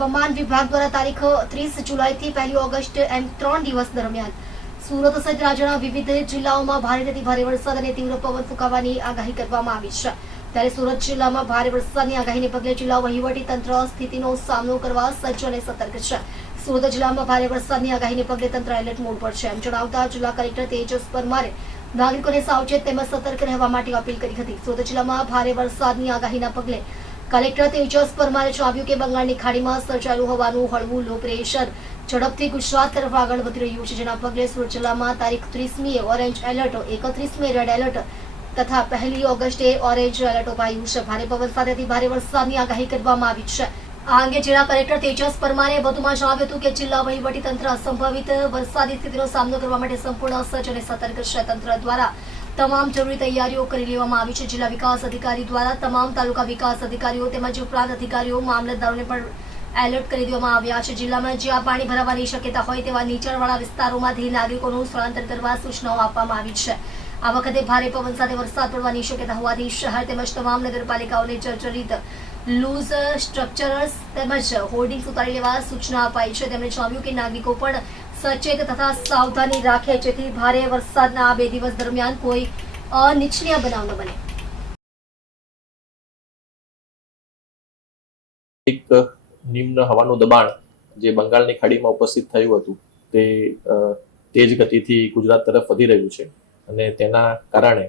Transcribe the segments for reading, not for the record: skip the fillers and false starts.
હવામાન વિભાગ દ્વારા તારીખ 30 જુલાઈથી 1 ઓગસ્ટ એમ 3 દિવસ દરમિયાન સુરત સહિત રાજ્યના વિવિધ જિલ્લાઓમાં ભારેથી ભારે વરસાદ અને તીવ્ર પવન ફૂંકાવાની આગાહી કરવામાં આવી છે। ત્યારે સુરત જિલ્લામાં ભારે વરસાદની આગાહીને પગલે જિલ્લા વહીવટી તંત્ર સ્થિતિનો સામનો કરવા સજ્જ અને સતર્ક છે। સુરત જિલ્લામાં ભારે વરસાદની આગાહીને પગલે તંત્ર એલર્ટ મોડ પર છે। એમ જણાવતા જિલ્લા કલેક્ટર તેજસ પરમારે નાગરિકોને સાવચેત તેમજ સતર્ક રહેવા માટે અપીલ કરી હતી। સુરત જિલ્લામાં ભારે વરસાદની આગાહીના પગલે કલેક્ટર તેજસ પરમારે જણાવ્યું કે બંગાળની ખાડીમાં સર્જાયેલું હોવાનું હળવું લો પ્રેશર ઝડપથી ગુજરાત તરફ આગળ વધી રહ્યું છે, જેના પગલે સુરત જિલ્લામાં તારીખ 30મીએ ઓરેન્જ એલર્ટ, 31મીએ રેડ એલર્ટ તથા 1 ઓગસ્ટે ઓરેન્જ એલર્ટ અપાયું છે। ભારે પવન સાથેથી ભારે વરસાદની આગાહી કરવામાં આવી છે। આ અંગે જિલ્લા કલેક્ટર તેજસ પરમારે વધુમાં જણાવ્યું હતું કે જિલ્લા વહીવટી તંત્ર સંભવિત વરસાદી સ્થિતિનો સામનો કરવા માટે સંપૂર્ણ સજ્જ અને સતર્ક છે। તંત્ર દ્વારા તમામ જરૂરી તૈયારીઓ કરી લેવામાં આવી છે। જિલ્લા વિકાસ અધિકારી દ્વારા તમામ તાલુકા વિકાસ અધિકારીઓ તેમજ પ્રાંત અધિકારીઓ મામલતદારોને પણ એલર્ટ કરી દેવામાં આવ્યા છે। જિલ્લામાં જ્યાં પાણી ભરાવાની શક્યતા હોય તેવા નીચાણવાળા વિસ્તારોમાંથી નાગરિકોનું સ્થળાંતર કરવા સૂચનાઓ આપવામાં આવી છે। આ વખતે ભારે પવન સાથે વરસાદ પડવાની શક્યતા હોવાથી શહેર તેમજ તમામ નગરપાલિકાઓને જર્જરિત લૂઝ સ્ટ્રક્ચર્સ તેમજ હોર્ડિંગ્સ ઉતારી લેવા સૂચના અપાઈ છે। તેમણે જણાવ્યું કે નાગરિકો પણ સચેત તથા સાવધાની રાખે જેથી ભારે વરસાદના 2 દિવસ દરમિયાન કોઈ અનિચ્છનીય બનાવ ન બને। એક નિમ્ન હવાનું દબાણ જે બંગાળની ખાડીમાં ઉપસ્થિત થયું હતું તે તેજ ગતિથી ગુજરાત તરફ વધી રહ્યું છે અને તેના કારણે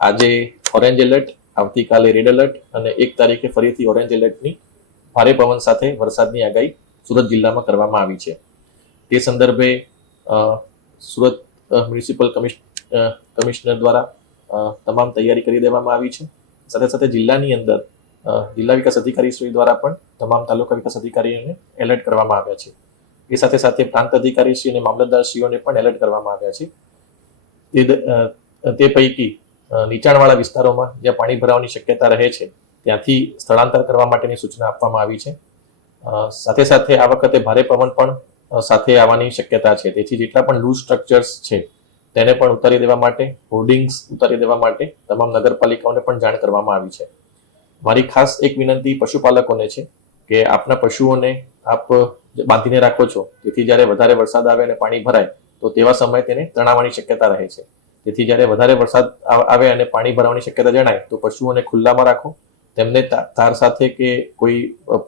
આજે ઓરેન્જ એલર્ટ, આવતીકાલે રેડ એલર્ટ અને 1 તારીખે ફરીથી ઓરેન્જ એલર્ટની ભારે પવન સાથે વરસાદની આગાહી સુરત જિલ્લામાં કરવામાં આવી છે। તે સંદર્ભે સુરત મ્યુનિસિપલ કમિશનર દ્વારા તમામ તૈયારી કરી દેવામાં આવી છે। સાથે સાથે જિલ્લાની અંદર જિલ્લા વિકાસ અધિકારી શ્રી દ્વારા પણ તમામ તાલુકા વિકાસ અધિકારીઓને એલર્ટ કરવામાં આવ્યા છે। એ સાથે સાથે પ્રાંત અધિકારી શ્રી અને મામલતદારશ્રીઓને પણ એલર્ટ કરવામાં આવ્યા છે। તે પૈકી નીચાણવાળા વિસ્તારોમાં જ્યાં પાણી ભરાવાની શક્યતા રહે છે ત્યાંથી સ્થળાંતર કરવા માટેની સૂચના આપવામાં આવી છે। સાથે સાથે આ વખતે ભારે પવન પણ સાથે આવવાની શક્યતા છે, તેથી જેટલા પણ લૂઝ સ્ટ્રક્ચર્સ છે તેને પણ ઉતારી દેવા માટે, હોર્ડિંગ્સ ઉતારી દેવા માટે તમામ નગરપાલિકાઓને પણ જાણ કરવામાં આવી છે। મારી ખાસ એક વિનંતી પશુપાલકોને છે કે આપના પશુઓને આપ બાંધીને રાખો છો, તેથી જ્યારે વધારે વરસાદ આવે અને પાણી ભરાય તો તેવા સમયે તેને તણાવવાની શક્યતા રહે છે। તેથી જ્યારે વધારે વરસાદ આવે અને પાણી ભરાવાની શક્યતા જણાય તો પશુઓને ખુલ્લામાં રાખો, તેમને તાર સાથે કે કોઈ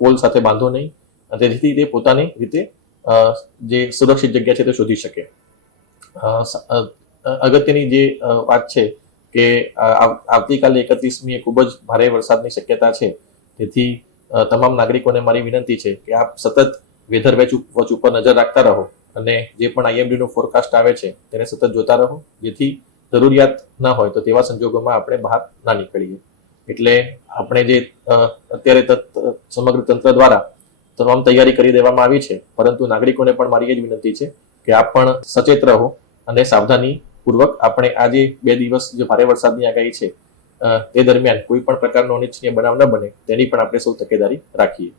પોલ સાથે બાંધો નહીં, જેથી તે પોતાની રીતે જે સુરક્ષિત જગ્યા છે તે શોધી શકે। અગત્યની જે વાત છે કે આવતીકાલે 31મીએ ખૂબ જ ભારે વરસાદની શક્યતા છે, તેથી તમામ નાગરિકોને મારી વિનંતી છે કે આપ સતત વેધર વોચ ઉપર નજર રાખતા રહો અને જે પણ IMD નો ફોરકાસ્ટ આવે છે તેને સતત જોતા રહો, જેથી જરૂરિયાત ના હોય તો તેવા સંજોગોમાં આપણે બહાર ના નીકળીએ। એટલે આપણે જે અત્યારે સમગ્ર તંત્ર દ્વારા તમામ તૈયારી કરી દેવામાં આવી છે, પરંતુ નાગરિકોને પણ મારી એ જ વિનંતી છે કે આપ પણ સચેત રહો અને સાવધાની પૂર્વક આપણે આ જે 2 દિવસ જે ભારે વરસાદની આગાહી છે તે દરમિયાન કોઈ પણ પ્રકારનો અનિચ્છનીય બનાવ ન બને તેની પણ આપણે સૌ તકેદારી રાખીએ।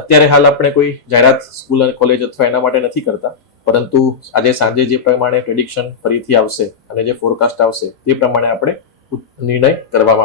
અત્યારે હાલ આપણે કોઈ જાહેરાત સ્કૂલ અને કોલેજ અથવા એના માટે નથી કરતા, પરંતુ આજે સાંજે જે પ્રમાણે પ્રેડિક્શન ફરીથી આવશે અને જે ફોરકાસ્ટ આવશે તે પ્રમાણે આપણે નિર્ણય કરવામાં